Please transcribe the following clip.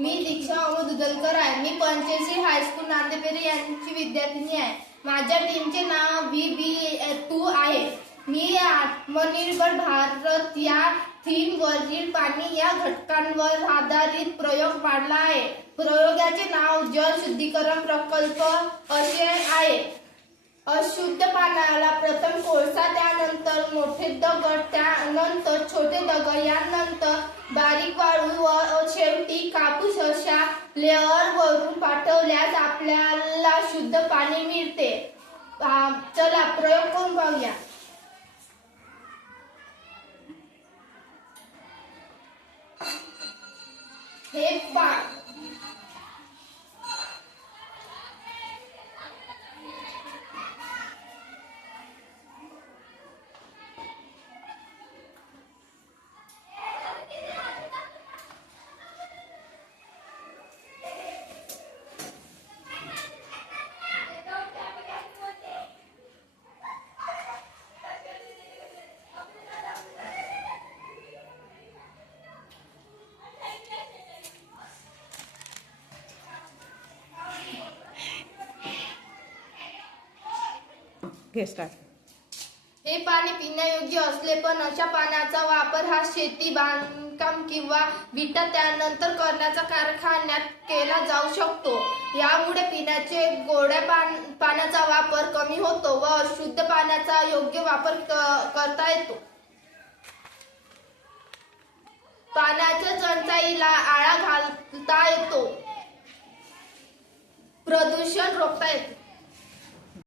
मी दीक्षा अमोद उदलकर आहे. मी पंचशील हायस्कूल नांदेपेरी यांची विद्यार्थिनी आहे. माझ्या टीमचे नाव VB2 आहे. मी आत्मनिर्भर भारत या थीमवरील पाणी या घटकांवर आधारित प्रयोग मांडला आहे. प्रयोगाचे नाव जल शुद्धीकरण प्रकल्प असे आहे. अशुद्ध पाण्याला प्रथम कोळसा, त्यानंतर मोठे दगड, त्यानंतर छोटे दगड, यानंतर बारीक वाळू व शेवटी कापूस अशा लेअर वरून पाठवल्यास आपल्याला शुद्ध पाणी मिळते. चला प्रयोग करून पाहूया. हे हे पाणी पिण्यायोग्य असले पण अशा पाण्याचा वापर हा शेती, बांधकाम किंवा विटा त्यानंतर करण्याचा कारखान्यात केला जाऊ शकतो. यामुळे पिण्याचे गोड्या पाण्याचा वापर कमी होतो व अशुद्ध पाण्याचा योग्य वापर करता येतो. पाण्याच्या टंचाईला आळा घालता येतो. प्रदूषण रोखता येते.